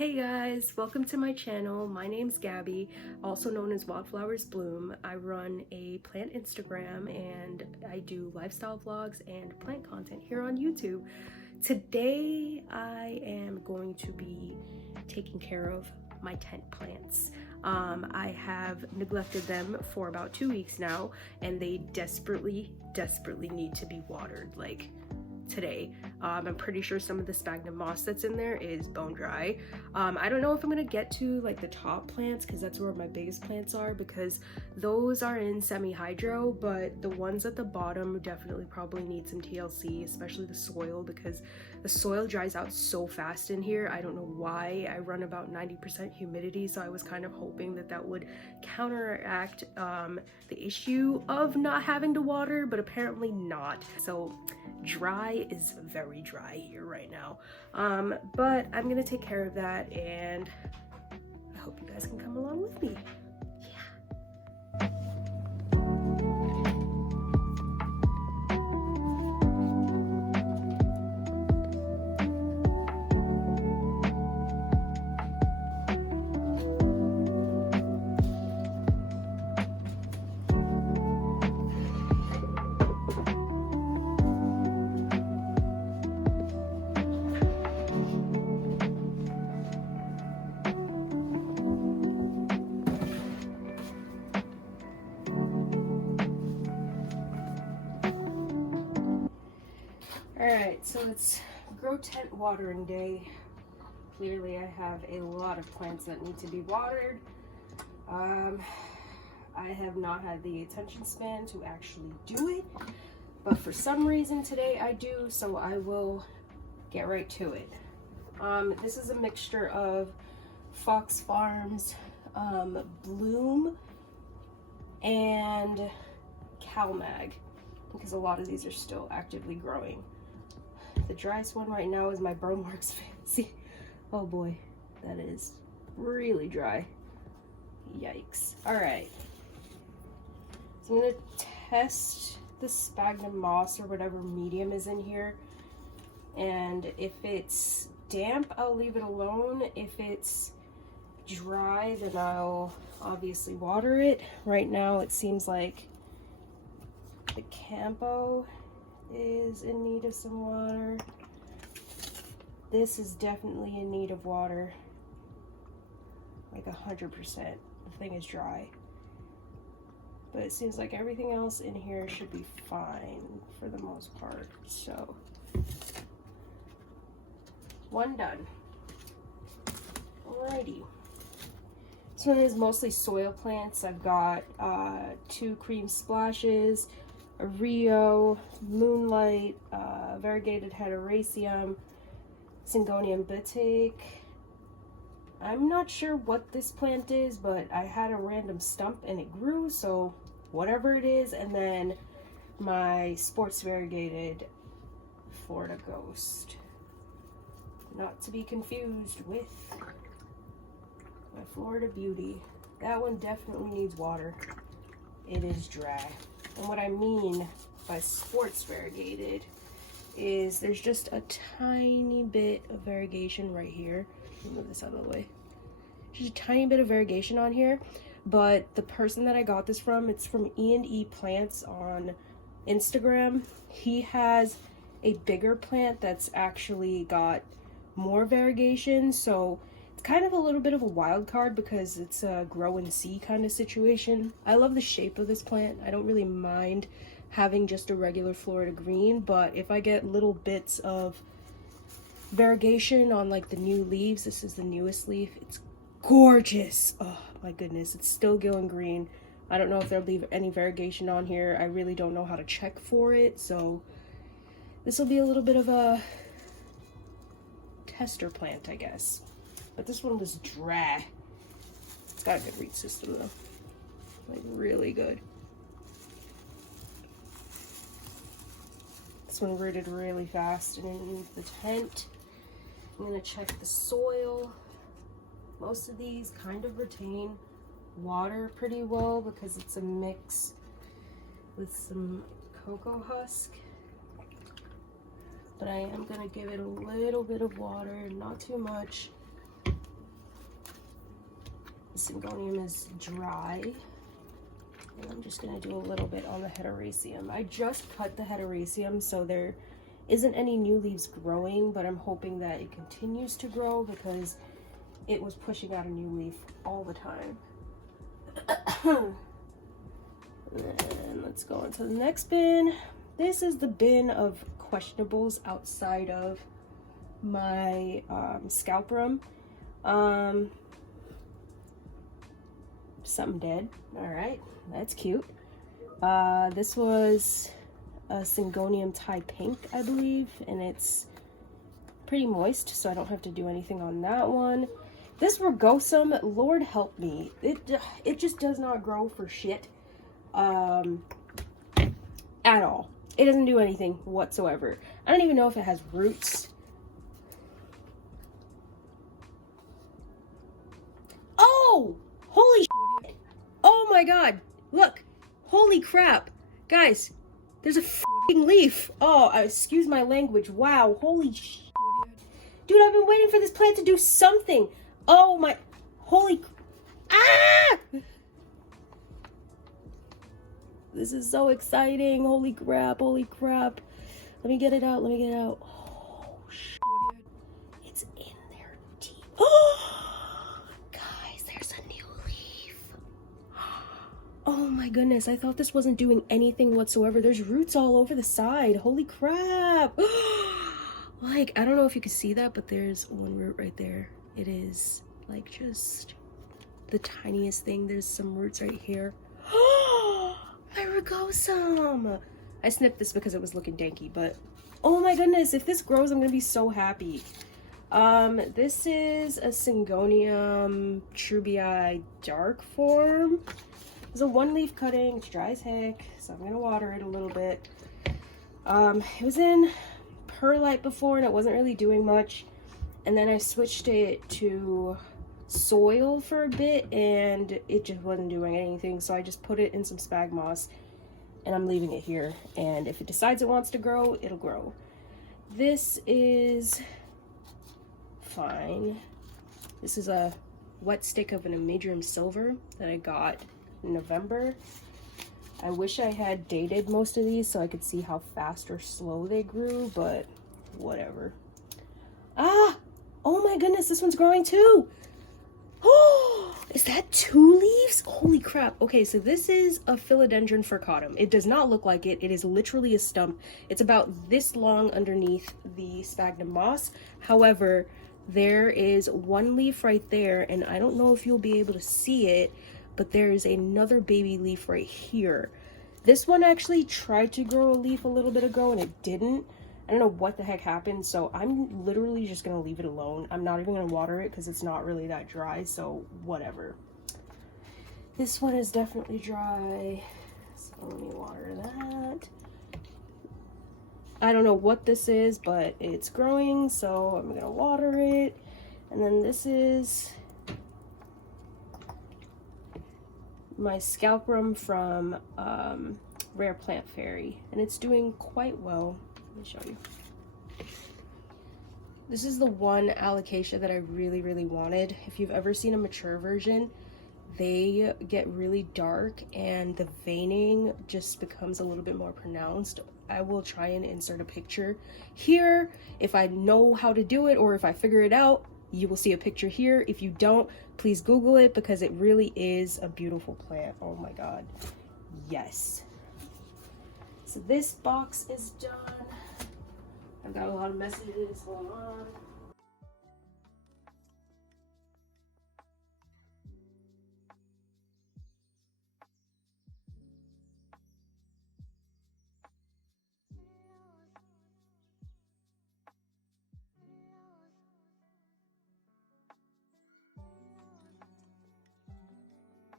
Hey guys, welcome to my channel. My name's Gabby, also known as Wildflowers Bloom. I run a plant Instagram and I do lifestyle vlogs and plant content here on YouTube. Today I am going to be taking care of my tent plants. I have neglected them for about 2 weeks now and they desperately need to be watered, like today. I'm pretty sure some of the sphagnum moss that's in there is bone dry. I don't know if I'm gonna get to like the top plants because that's where my biggest plants are, because those are in semi-hydro, but the ones at the bottom definitely probably need some TLC, especially the soil, because the soil dries out so fast in here. I don't know why. I run about 90% humidity, so I was kind of hoping that that would counteract the issue of not having to water, but apparently not. So dry is very dry here right now, but I'm gonna take care of that, and I hope you guys can come along with me. Alright, so it's grow tent watering day. Clearly I have a lot of plants that need to be watered. I have not had the attention span to actually do it, but for some reason today I do, so I will get right to it. This is a mixture of Fox Farms Bloom and CalMag, because a lot of these are still actively growing. The driest one right now is my Burlmarks Fancy. Oh boy, that is really dry. Yikes. Alright. So I'm going to test the sphagnum moss or whatever medium is in here. And if it's damp, I'll leave it alone. If it's dry, then I'll obviously water it. Right now it seems like the Campo is in need of some water. This is definitely in need of water, like 100%. The thing is dry, but it seems like everything else in here should be fine for the most part. So one done. Alrighty. This one is mostly soil plants. I've got 2 cream splashes, a Rio, Moonlight, variegated Hederaceum, Syngonium bitique. I'm not sure what this plant is, but I had a random stump and it grew, so whatever it is. And then my sports variegated Florida Ghost, not to be confused with my Florida Beauty. That one definitely needs water. It is dry. And what I mean by sports variegated is there's just a tiny bit of variegation right here. Let me move this out of the way. Just a tiny bit of variegation on here, but the person that I got this from, it's from E&E Plants on Instagram. He has a bigger plant that's actually got more variegation, so it's kind of a little bit of a wild card because it's a grow and see kind of situation. I love the shape of this plant. I don't really mind having just a regular Florida green, but if I get little bits of variegation on like the new leaves, this is the newest leaf, it's gorgeous. Oh my goodness, it's still going green. I don't know if there'll be any variegation on here. I really don't know how to check for it, so this will be a little bit of a tester plant, I guess. But this one was dry. It's got a good root system though, like really good. This one rooted really fast and in the tent. I'm gonna check the soil. Most of these kind of retain water pretty well because it's a mix with some cocoa husk. But I am gonna give it a little bit of water, not too much. Syngonium is dry. And I'm just going to do a little bit on the heteroraceum. I just cut the heteroraceum, so there isn't any new leaves growing, but I'm hoping that it continues to grow because it was pushing out a new leaf all the time. And let's go into the next bin. This is the bin of questionables outside of my scalp room. Something dead. All right, that's cute. This was a Syngonium Thai Pink, I believe, and it's pretty moist, so I don't have to do anything on that one. This rugosum, Lord help me, it just does not grow for shit at all. It doesn't do anything whatsoever. I don't even know if it has roots. Oh, holy shit. Oh my god, look, holy crap, guys, there's a fucking leaf. Oh, excuse my language. Wow, holy shit. Dude, I've been waiting for this plant to do something. Oh my, holy, ah! This is so exciting. Holy crap, holy crap. Let me get it out, let me get it out. Oh, shit. It's in there deep. Oh, guys, there's a new leaf. Oh my goodness, I thought this wasn't doing anything whatsoever. There's roots all over the side. Holy crap. Like, I don't know if you can see that, but there's one root right there. It is like just the tiniest thing. There's some roots right here. Oh, my rugosum. I snipped this because it was looking danky, but oh my goodness, if this grows, I'm gonna be so happy. This is a Syngonium Trubii dark form. It's a one leaf cutting. It's dry as heck, so I'm gonna water it a little bit. It was in perlite before and it wasn't really doing much, and then I switched it to soil for a bit and it just wasn't doing anything, so I just put it in some spag moss and I'm leaving it here, and if it decides it wants to grow, it'll grow. This is fine. This is a wet stick of an Imagrium Silver that I got in November. I wish I had dated most of these so I could see how fast or slow they grew, but whatever. Ah! Oh my goodness, this one's growing too! Oh! Is that 2 leaves? Holy crap. Okay, so this is a Philodendron furcatum. It does not look like it. It is literally a stump. It's about this long underneath the sphagnum moss. However, there is one leaf right there, and I don't know if you'll be able to see it, but there is another baby leaf right here. This one actually tried to grow a leaf a little bit ago and it didn't. I don't know what the heck happened, so I'm literally just gonna leave it alone. I'm not even gonna water it because it's not really that dry, so whatever. This one is definitely dry, so let me water that. I don't know what this is, but it's growing, so I'm gonna water it. And then this is my scalprum from Rare Plant Fairy, and it's doing quite well. Let me show you. This is the one alocasia that I really, really wanted. If you've ever seen a mature version, they get really dark and the veining just becomes a little bit more pronounced. I will try and insert a picture here if I know how to do it, or if I figure it out, you will see a picture here. If you don't, please Google it because it really is a beautiful plant. Oh my god. Yes. So this box is done. I've got a lot of messages. Hold on.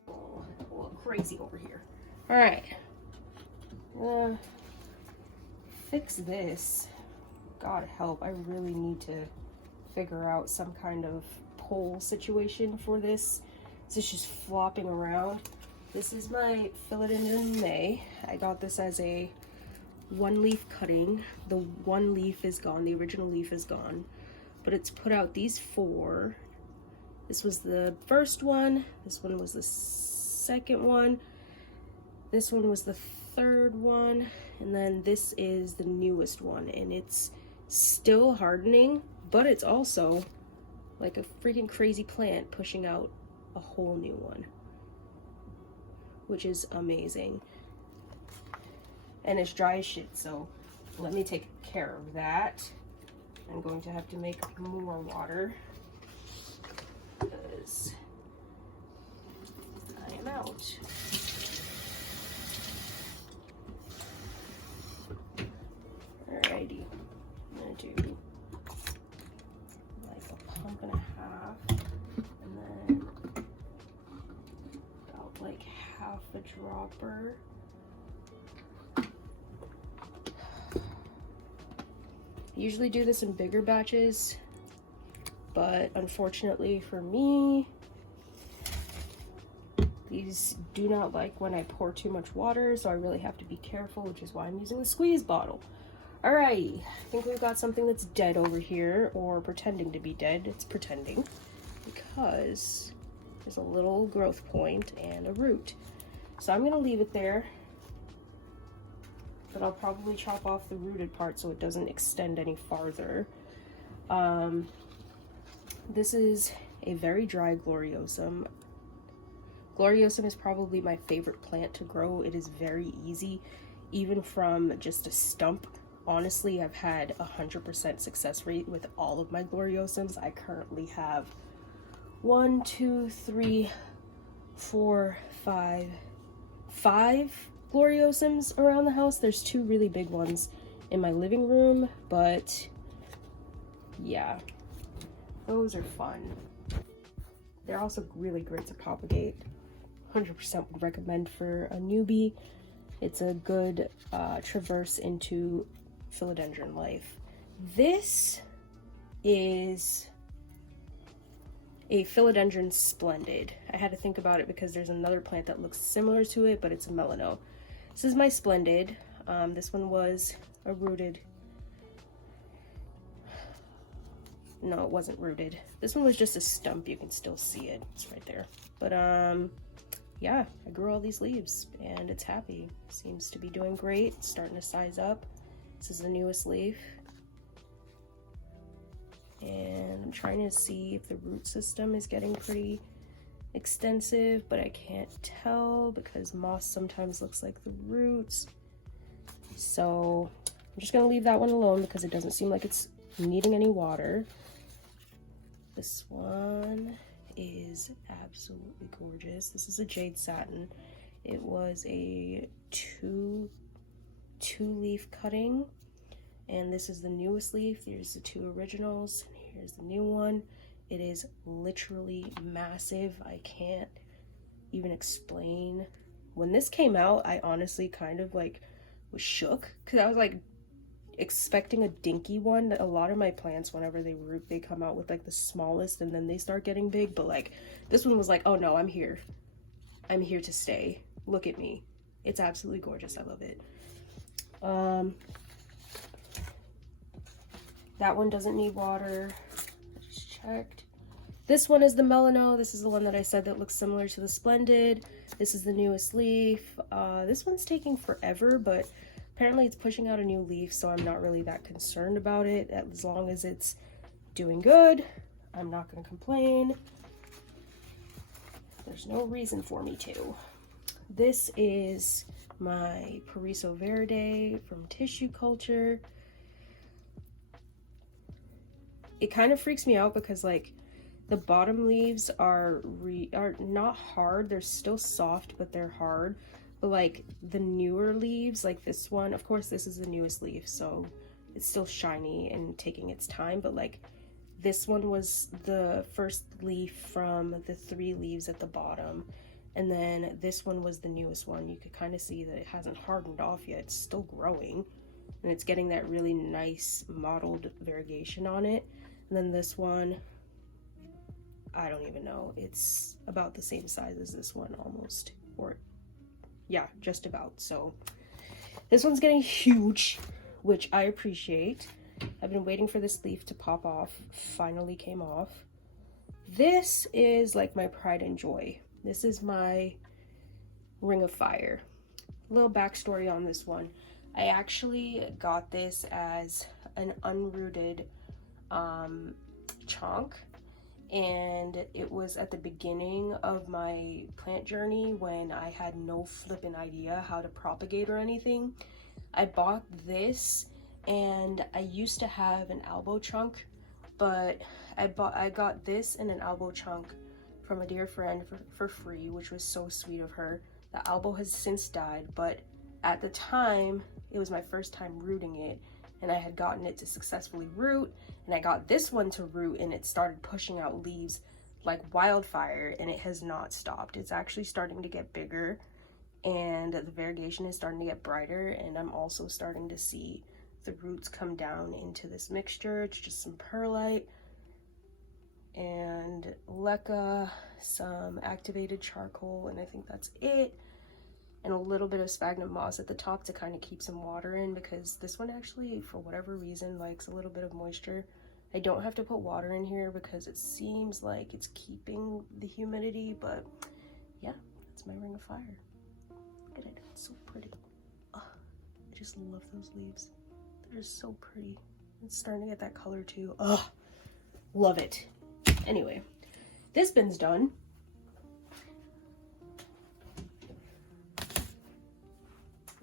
Oh, a little crazy over here. All right. Fix this. God help, I really need to figure out some kind of pole situation for this. This is just flopping around. This is my Philodendron May. I got this as a one leaf cutting. The one leaf is gone, the original leaf is gone, but it's put out these 4. This was the first one. This one was the second one. This one was the third one. And then this is the newest one. And it's still hardening, but it's also like a freaking crazy plant pushing out a whole new one, which is amazing. And it's dry as shit, so let me take care of that. I'm going to have to make more water because I am out. Alrighty, I'm gonna do like a pump and a half, and then about like half a dropper. I usually do this in bigger batches, but unfortunately for me, these do not like when I pour too much water, so I really have to be careful, which is why I'm using the squeeze bottle. Alrighty, I think we've got something that's dead over here, or pretending to be dead. It's pretending, because there's a little growth point and a root. So I'm gonna leave it there, but I'll probably chop off the rooted part so it doesn't extend any farther. This is a very dry gloriosum. Gloriosum is probably my favorite plant to grow. It is very easy, even from just a stump. Honestly, I've had 100% success rate with all of my gloriosums. I currently have 1, 2, 3, 4, 5 gloriosums around the house. There's 2 really big ones in my living room, but yeah, those are fun. They're also really great to propagate. 100% would recommend for a newbie. It's a good traverse into philodendron life. This is a philodendron splendid. I had to think about it because there's another plant that looks similar to it, but it's a melano. This is my splendid. This one was a rooted. No, it wasn't rooted. This one was just a stump. You can still see it. It's right there. But yeah, I grew all these leaves and it's happy. Seems to be doing great. It's starting to size up. This is the newest leaf. And I'm trying to see if the root system is getting pretty extensive, but I can't tell because moss sometimes looks like the roots. So I'm just gonna leave that one alone because it doesn't seem like it's needing any water. This one is absolutely gorgeous. This is a jade satin. It was a two leaf cutting, and this is the newest leaf. There's the 2 originals, and here's the new one. It is literally massive. I can't even explain. When this came out, I honestly kind of like was shook because I was like expecting a dinky one. That a lot of my plants, whenever they root, they come out with like the smallest and then they start getting big, but like this one was like, oh no, I'm here to stay. Look at me. It's absolutely gorgeous. I love it. That one doesn't need water. I just checked. This one is the melano. This is the one that I said that looks similar to the splendid. This is the newest leaf. This one's taking forever, but apparently it's pushing out a new leaf, so I'm not really that concerned about it. As long as it's doing good, I'm not going to complain. There's no reason for me to. This is my Pariso Verde from tissue culture. It kind of freaks me out because like the bottom leaves are not hard. They're still soft, but they're hard. But like the newer leaves, like this one, of course this is the newest leaf, so it's still shiny and taking its time, but like this one was the first leaf from the 3 leaves at the bottom, and then this one was the newest one. You could kind of see that it hasn't hardened off yet. It's still growing, and it's getting that really nice mottled variegation on it. And then this one, I don't even know. It's about the same size as this one almost, or yeah, just about. So this one's getting huge, which I appreciate. I've been waiting for this leaf to pop off. Finally came off. This is like my pride and joy. This is my ring of fire. A little backstory on this one. I actually got this as an unrooted chonk, and it was at the beginning of my plant journey when I had no flippin' idea how to propagate or anything. I bought this, and I used to have an elbow chunk, but I got this and an elbow chunk from a dear friend for free, which was so sweet of her. The elbow has since died, but at the time it was my first time rooting it, and I had gotten it to successfully root, and I got this one to root, and it started pushing out leaves like wildfire, and it has not stopped. It's actually starting to get bigger, and the variegation is starting to get brighter, and I'm also starting to see the roots come down into this mixture. It's just some perlite and leca, some activated charcoal, and I think that's it, and a little bit of sphagnum moss at the top to kind of keep some water in, because this one actually, for whatever reason, likes a little bit of moisture. I don't have to put water in here because it seems like it's keeping the humidity, but yeah, that's my ring of fire. Look at it, it's so pretty. Oh, I just love those leaves. They're just so pretty. It's starting to get that color too. Oh, love it. Anyway, this bin's done.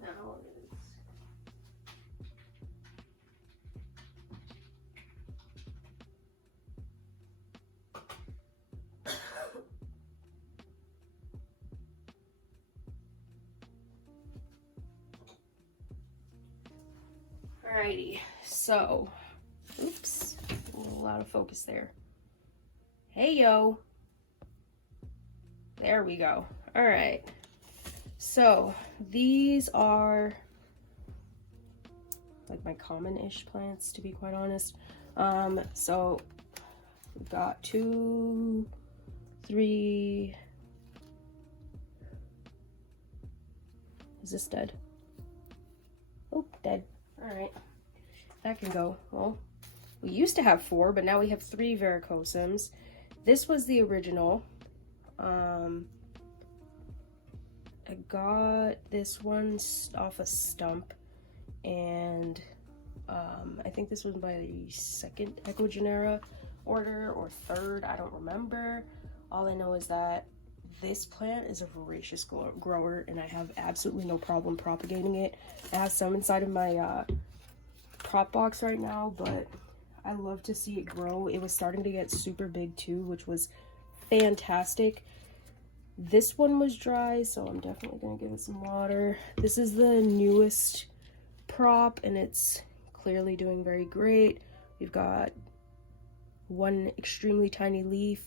Now alrighty, so, oops, a little out of focus there. Hey, yo. There we go. All right. So these are like my common-ish plants, to be quite honest. So we've got 2, 3. Is this dead? Oh, dead. All right. That can go. Well, we used to have 4, but now we have 3 varicosums. This was the original. I got this one off a stump, and I think this was by the second Ecogenera order or third, I don't remember. All I know is that this plant is a voracious grower, and I have absolutely no problem propagating it. I have some inside of my prop box right now, but I love to see it grow. It was starting to get super big too, which was fantastic. This one was dry, so I'm definitely gonna give it some water. This is the newest prop, and it's clearly doing very great. We've got 1 extremely tiny leaf,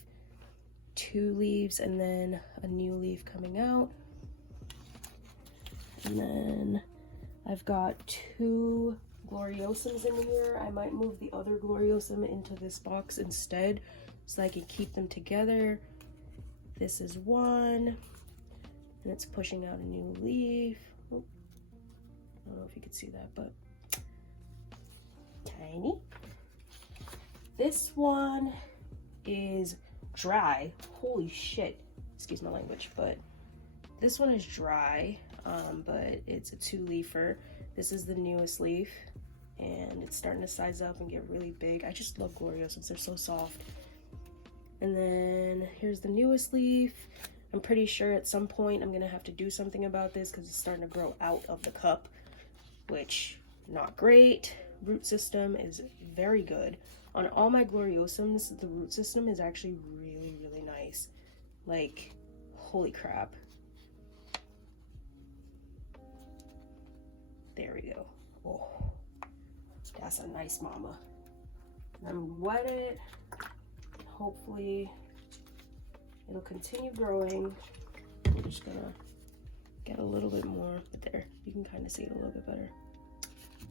2 leaves, and then a new leaf coming out. And then I've got 2 gloriosums in here. I might move the other gloriosum into this box instead so I can keep them together. This is 1, and it's pushing out a new leaf. Oh, I don't know if you can see that, but tiny. This one is dry. Holy shit, excuse my language, but this one is dry, but it's a 2-leafer. This is the newest leaf, and it's starting to size up and get really big. I just love gloriosums, they're so soft. And then here's the newest leaf. I'm pretty sure at some point I'm gonna have to do something about this because it's starting to grow out of the cup, which not great. Root system is very good. On all my gloriosums, the root system is actually really, really nice. Like, holy crap. There we go. Oh, that's a nice mama. I'm wet it. Hopefully it'll continue growing. I'm just gonna get a little bit more, but there, you can kind of see it a little bit better.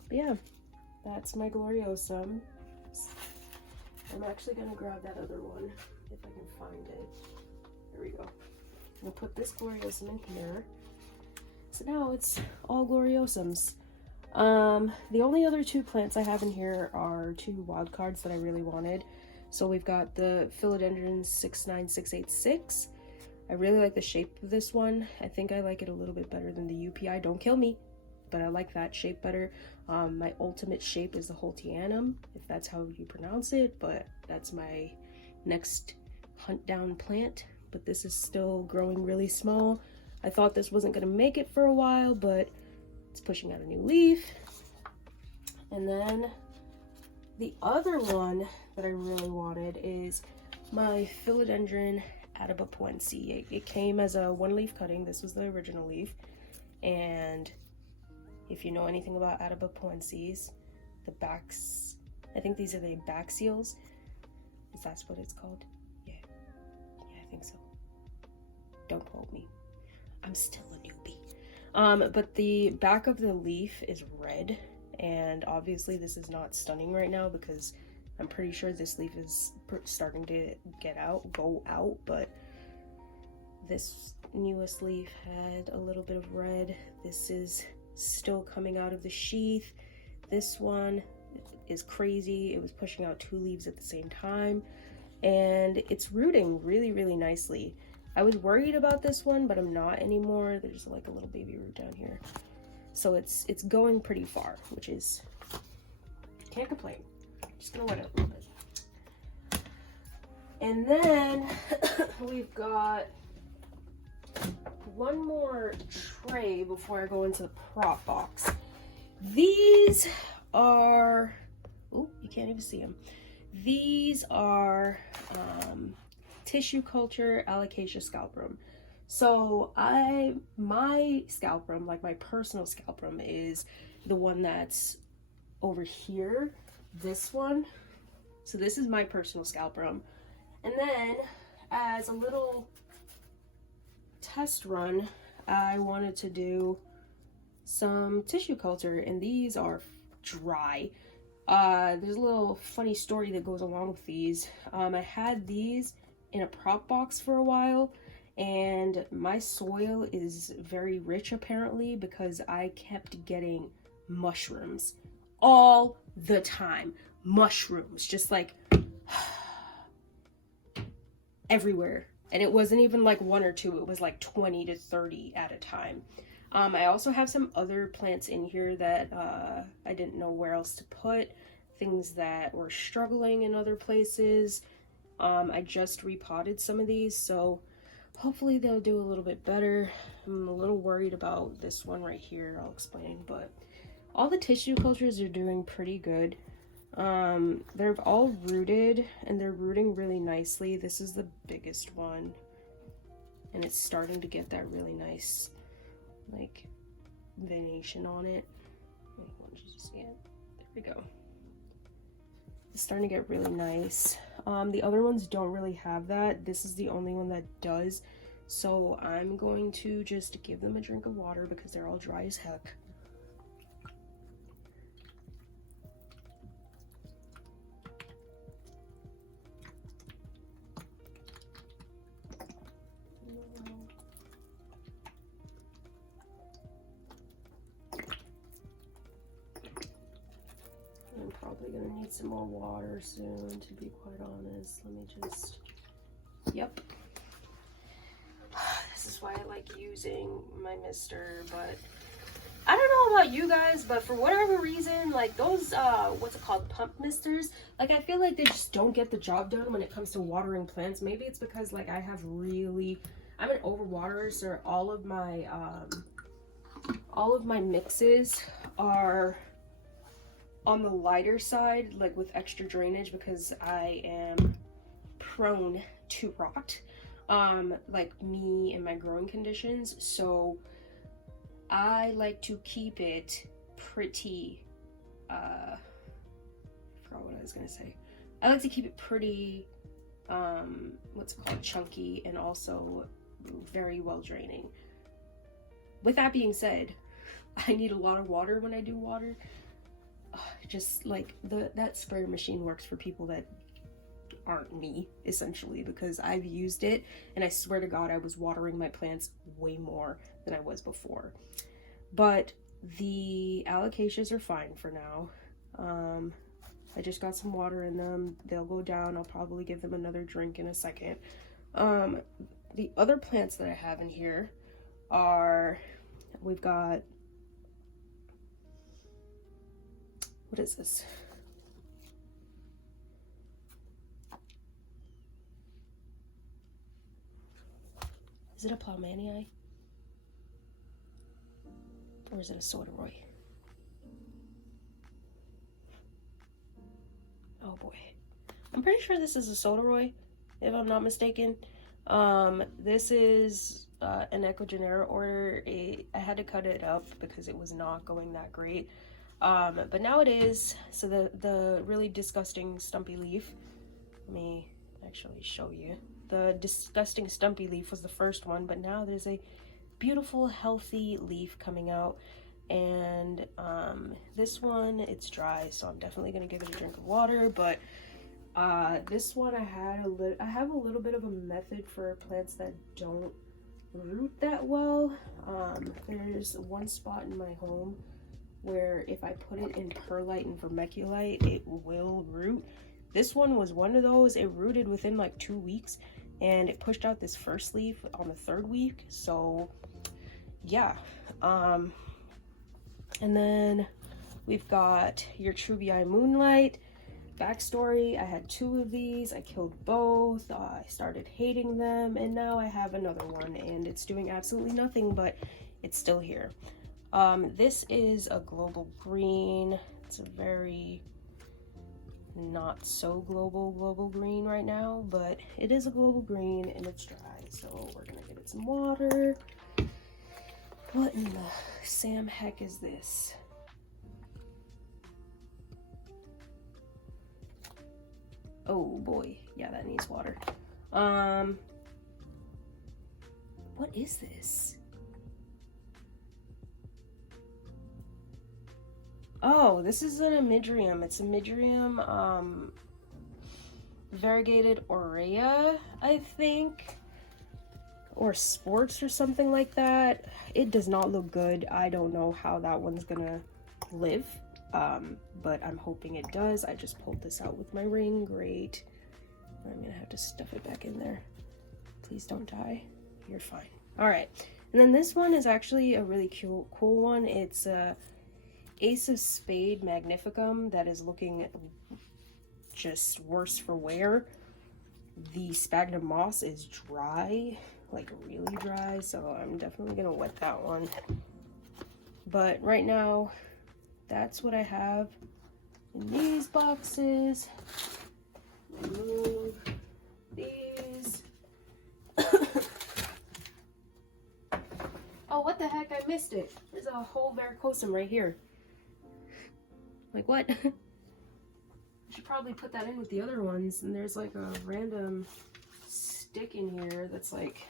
But yeah, that's my gloriosum. I'm actually gonna grab that other one if I can find it. There we go. I'm gonna put this gloriosum in here. So now it's all gloriosums. The only other 2 plants I have in here are 2 wild cards that I really wanted. So we've got the philodendron 69686. I really like the shape of this one. I think I like it a little bit better than the UPI. Don't kill me, but I like that shape better. My ultimate shape is the Holtianum, if that's how you pronounce it, but that's my next hunt down plant. But this is still growing really small. I thought this wasn't going to make it for a while, but it's pushing out a new leaf. And then the other one that I really wanted is my philodendron Atabapoense. It came as a one leaf cutting. This was the original leaf. And if you know anything about Atabapoenses, the backs, I think these are the back seals. Is that what it's called? Yeah, I think so. Don't quote me. I'm still a newbie. But the back of the leaf is red, and obviously this is not stunning right now because I'm pretty sure this leaf is starting to go out, but this newest leaf had a little bit of red. This is still coming out of the sheath. This one is crazy. It was pushing out 2 leaves at the same time, and it's rooting really, really nicely. I was worried about this one, but I'm not anymore. There's like a little baby root down here. So it's going pretty far, which is, can't complain. Just gonna wet it a little bit. And then we've got one more tray before I go into the prop box. These are, oh, you can't even see them. These are tissue culture alocasia scalprum. So my scalprum, like my personal scalprum, is the one that's over here, this one. So this is my personal scalprum. And then as a little test run, I wanted to do some tissue culture, and these are dry. There's a little funny story that goes along with these. I had these in a prop box for a while, and my soil is very rich apparently because I kept getting mushrooms all the time. Mushrooms, just like everywhere. And it wasn't even like 1 or 2, it was like 20 to 30 at a time. I also have some other plants in here that I didn't know where else to put, things that were struggling in other places. I just repotted some of these, so hopefully they'll do a little bit better. I'm a little worried about this one right here, I'll explain, but all the tissue cultures are doing pretty good. They're all rooted, and they're rooting really nicely. This is the biggest one, and it's starting to get that really nice, like, venation on it. I want you to see it. There we go. It's starting to get really nice. The other ones don't really have that. This is the only one that does. So I'm going to just give them a drink of water because they're all dry as heck. I'm probably gonna need some more water soon, to be quite honest. Let me just, yep. This is why I like using my mister, but I don't know about you guys, but for whatever reason, like those, what's it called, pump misters, like I feel like they just don't get the job done when it comes to watering plants. Maybe it's because like I'm an overwaterer, so all of my mixes are on the lighter side, like with extra drainage, because I am prone to rot, like me and my growing conditions. So I like to keep it pretty, I forgot what I was gonna say. I like to keep it pretty, what's it called, chunky, and also very well draining. With that being said, I need a lot of water when I do water. Just like that sprayer machine works for people that aren't me, essentially, because I've used it and I swear to God I was watering my plants way more than I was before. But the alocasias are fine for now. I just got some water in them. They'll go down. I'll probably give them another drink in a second. The other plants that I have in here are, we've got, what is this? Is it a Plowmanii? Or is it a Soderoy? Oh boy. I'm pretty sure this is a Soderoy, if I'm not mistaken. This is an Ecogenera order. I had to cut it up because it was not going that great. But now it is. So the really disgusting stumpy leaf, let me actually show you. The disgusting stumpy leaf was the first one, but now there's a beautiful healthy leaf coming out. And this one, it's dry, so I'm definitely gonna give it a drink of water. But this one, I have a little bit of a method for plants that don't root that well. There's one spot in my home where if I put it in perlite and vermiculite, it will root. This one was one of those. It rooted within like 2 weeks, and it pushed out this first leaf on the 3rd week. So yeah. And then we've got your Trubii Moonlight. Backstory, I had 2 of these. I killed both. I started hating them, and now I have another one, and it's doing absolutely nothing, but it's still here. This is a global green. It's a very not so global green right now, but it is a global green, and it's dry, so we're gonna give it some water. What in the Sam heck is this? Oh boy, yeah, that needs water. What is this? Oh, this is an Amidrium. It's a Amidrium, variegated aurea, I think, or sports or something like that. It does not look good. I don't know how that one's gonna live, but I'm hoping it does. I just pulled this out with my ring. Great. I'm gonna have to stuff it back in there. Please don't die. You're fine. All right. And then this one is actually a really cool one. It's a Ace of Spade Magnificum that is looking just worse for wear. The sphagnum moss is dry, like really dry, so I'm definitely gonna wet that one. But right now, that's what I have in these boxes. Remove these. Oh, what the heck, I missed it. There's a whole varicosum right here. Like, what? I should probably put that in with the other ones. And there's like a random stick in here that's like,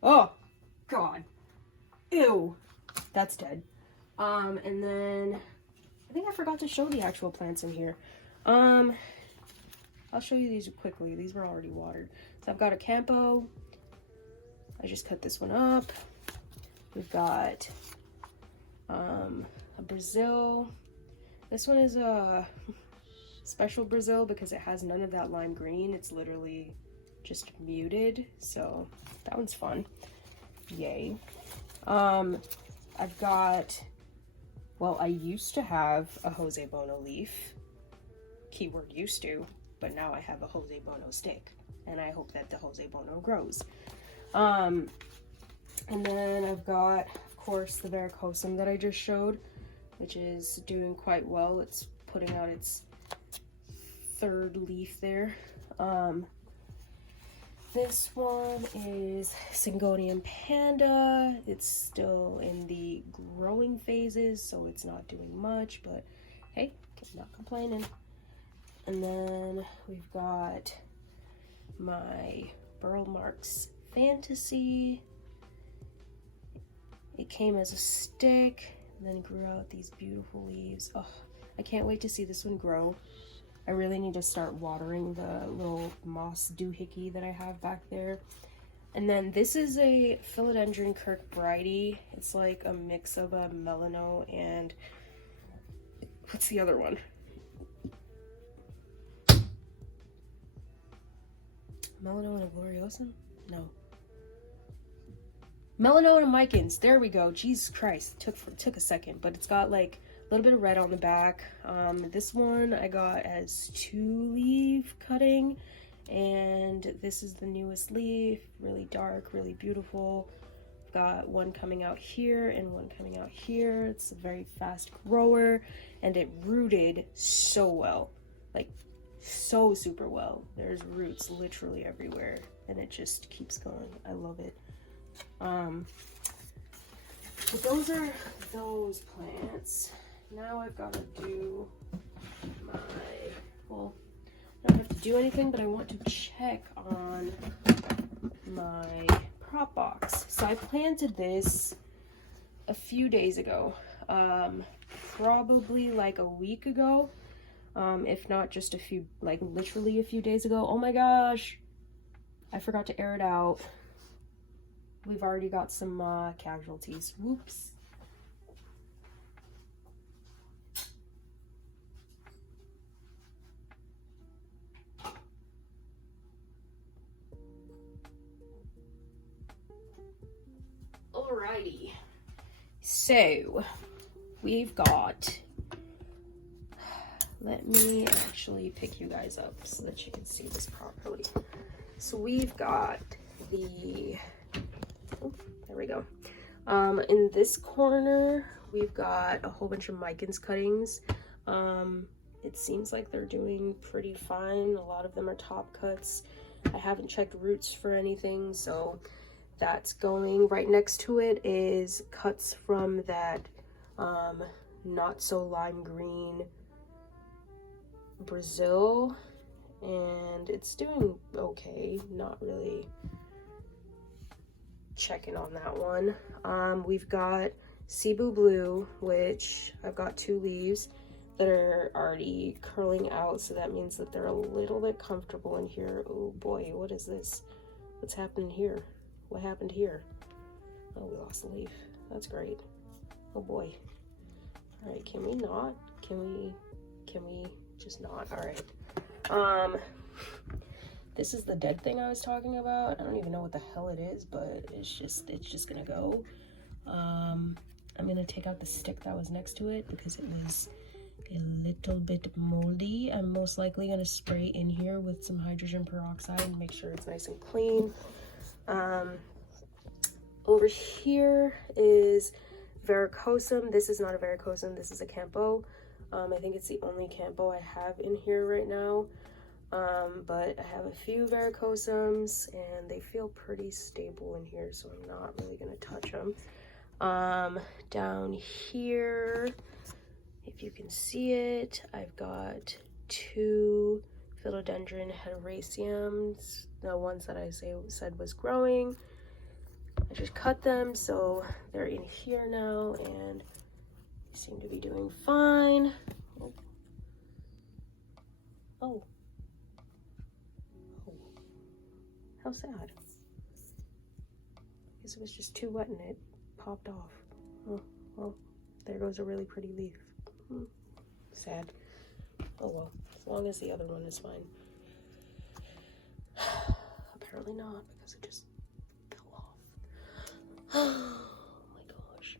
oh god, ew, that's dead. And then I think I forgot to show the actual plants in here. I'll show you these quickly. These were already watered. So I've got a Campo. I just cut this one up. We've got a Brazil. This one is a special Brazil because it has none of that lime green. It's literally just muted, so that one's fun. Yay. I've got, well, I used to have a Jose Bono leaf. Keyword used to, but now I have a Jose Bono stick, and I hope that the Jose Bono grows. And then I've got, of course, the varicosum that I just showed, which is doing quite well. It's putting out its 3rd leaf there. This one is Syngonium Panda. It's still in the growing phases, so it's not doing much, but hey, I'm not complaining. And then we've got my Burl Marks Fantasy. It came as a stick and then grew out these beautiful leaves. Oh, I can't wait to see this one grow. I really need to start watering the little moss doohickey that I have back there. And then this is a Philodendron Kirkbride. It's like a mix of a Melano and what's the other one? Melanoma gloriosum? No. Melanoma micans. There we go. Jesus Christ. Took a second, but it's got like a little bit of red on the back. This one I got as 2-leaf cutting, and this is the newest leaf. Really dark, really beautiful. I've got one coming out here and one coming out here. It's a very fast grower, and it rooted so well, like so super well. There's roots literally everywhere, and it just keeps going. I love it. But those are those plants. Now I've got to do my, well, I don't have to do anything, but I want to check on my prop box. So I planted this a few days ago, probably like a week ago, if not just a few, like literally a few days ago. Oh my gosh, I forgot to air it out. We've already got some casualties. Whoops. Alrighty. So, we've got... Let me actually pick you guys up so that you can see this properly. So we've got the... Oh, there we go. In this corner, we've got a whole bunch of micans cuttings. It seems like they're doing pretty fine. A lot of them are top cuts. I haven't checked roots for anything, so that's going. Right next to it is cuts from that not so lime green Brazil, and it's doing okay. Not really checking on that one. We've got Cebu Blue, which I've got 2 leaves that are already curling out, so that means that they're a little bit comfortable in here. Oh boy, what is this? What's happening here? What happened here? Oh, we lost a leaf. That's great. Oh boy. All right, can we not? Can we just not? All right. This is the dead thing I was talking about. I don't even know what the hell it is, but it's just gonna go. I'm gonna take out the stick that was next to it because it was a little bit moldy. I'm most likely gonna spray in here with some hydrogen peroxide and make sure it's nice and clean. Over here is varicosum. This is not a varicosum, this is a campo. I think it's the only campo I have in here right now. But I have a few varicosums and they feel pretty stable in here, so I'm not really gonna touch them. Down here, if you can see it, I've got 2 philodendron heteroraceums, the ones that I said was growing. I just cut them, so they're in here now, and they seem to be doing fine. Oh. How sad. I guess it was just too wet and it popped off. Oh, well, there goes a really pretty leaf. Sad. Oh well, as long as the other one is fine. Apparently not, because it just fell off. Oh my gosh.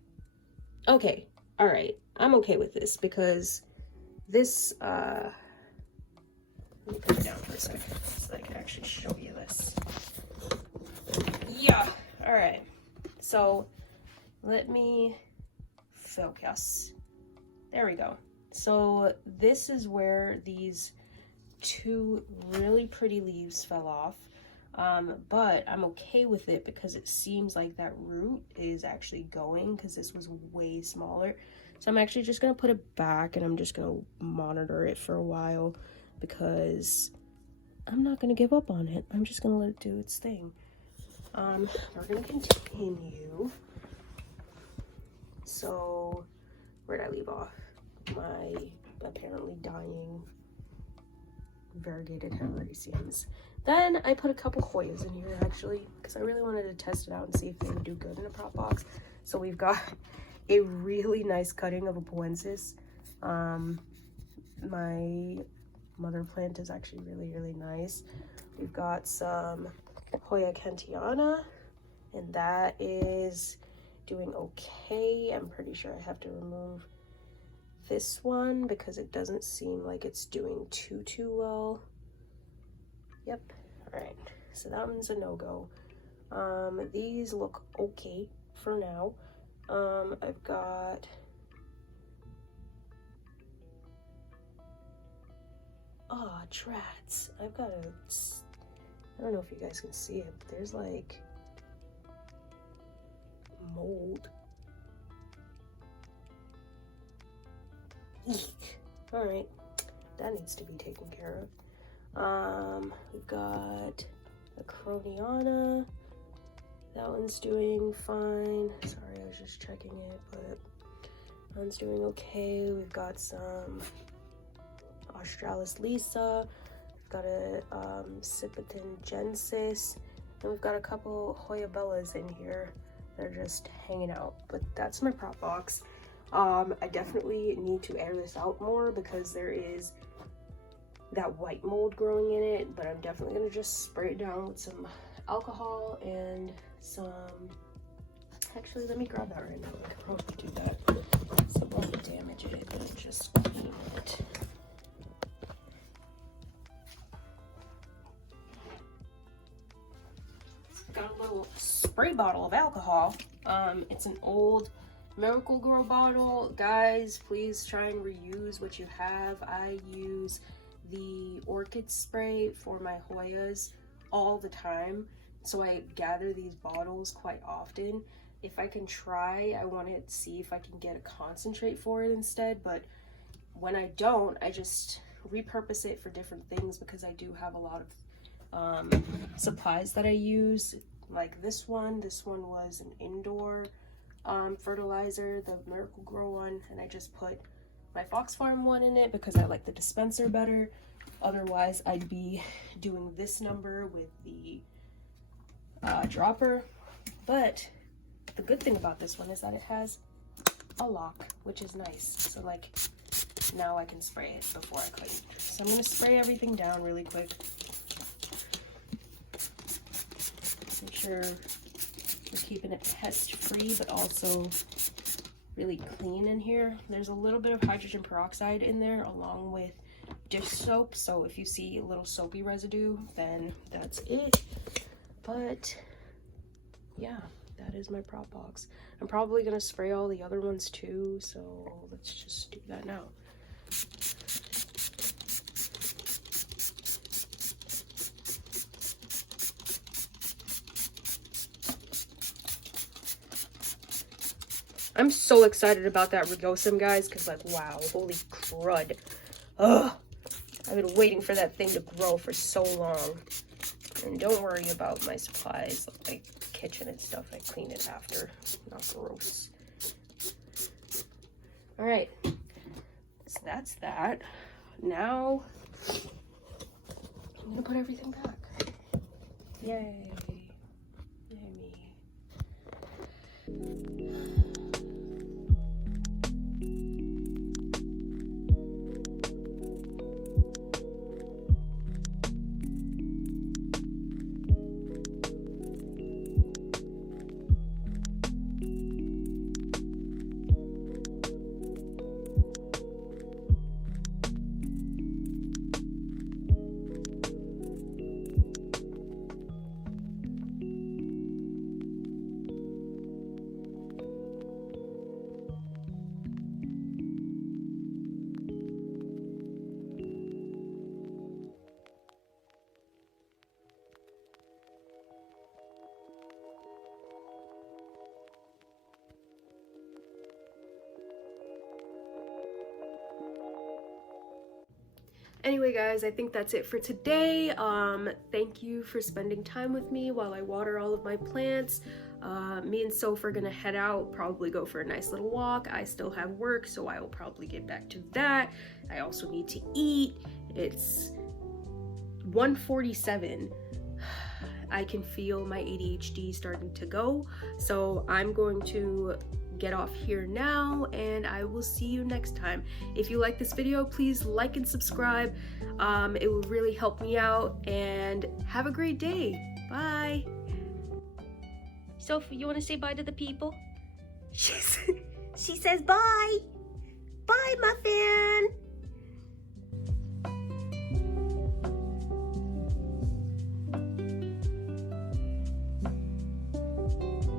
Okay, alright. I'm okay with this because this, let me put it down for a second so I can actually show you this. Yeah, alright. So, let me focus. There we go. So, this is where these 2 really pretty leaves fell off. But I'm okay with it because it seems like that root is actually going, because this was way smaller. So I'm actually just going to put it back and I'm just going to monitor it for a while because I'm not going to give up on it. I'm just going to let it do its thing. We're going to continue. So where'd I leave off? My apparently dying variegated heteroraceums. Then I put a couple Hoyas in here actually because I really wanted to test it out and see if they would do good in a prop box. So we've got a really nice cutting of a Poensis. My mother plant is actually really nice. We've got some Hoya Kentiana, and that is doing okay. I'm pretty sure I have to remove this one because it doesn't seem like it's doing too well. Yep. All right, so that one's a no-go. These look okay for now. I've got trats. I've got I don't know if you guys can see it, but there's like mold. Eek. All right, that needs to be taken care of. We've got a Croniana. That one's doing fine. Sorry, I was just checking it, but that one's doing okay. We've got some Australis Lisa. We've got a Cipitingensis, and we've got a couple Hoya Bellas in here. They're just hanging out, but that's my prop box. I definitely need to air this out more because there is that white mold growing in it, but I'm definitely gonna just spray it down with some alcohol and some, actually let me grab that right now. I can probably do that so it won't damage it, but just clean it. Got a little spray bottle of alcohol. It's an old Miracle Grow bottle. Guys, please try and reuse what you have. I use the orchid spray for my Hoyas all the time, so I gather these bottles quite often. If I can try, I want to see if I can get a concentrate for it instead, but when I don't, I just repurpose it for different things because I do have a lot of supplies that I use, like this one was an indoor fertilizer, the Miracle Grow one, and I just put my Fox Farm one in it because I like the dispenser better. Otherwise I'd be doing this number with the dropper. But the good thing about this one is that it has a lock, which is nice, so like now I can spray it before I clean. So I'm going to spray everything down really quick. Make sure we're keeping it pest free, but also really clean in here. There's a little bit of hydrogen peroxide in there along with dish soap, so if you see a little soapy residue, then that's it. But yeah, that is my prop box. I'm probably gonna spray all the other ones too, so let's just do that now. I'm so excited about that rugosum, guys, because like, wow, holy crud. Ugh, I've been waiting for that thing to grow for so long. And don't worry about my supplies, like kitchen and stuff. I clean it after, not gross. All right, so that's that. Now, I'm gonna put everything back. Yay, yay me. Anyway, guys, I think that's it for today. Thank you for spending time with me while I water all of my plants. Me and Soph are gonna head out, probably go for a nice little walk. I still have work, so I will probably get back to that. I also need to eat. It's 1:47. I can feel my ADHD starting to go, so I'm going to get off here now, and I will see you next time. If you like this video, please like and subscribe. It will really help me out, and have a great day. Bye. Sophie, you want to say bye to the people? She says bye. Bye, Muffin.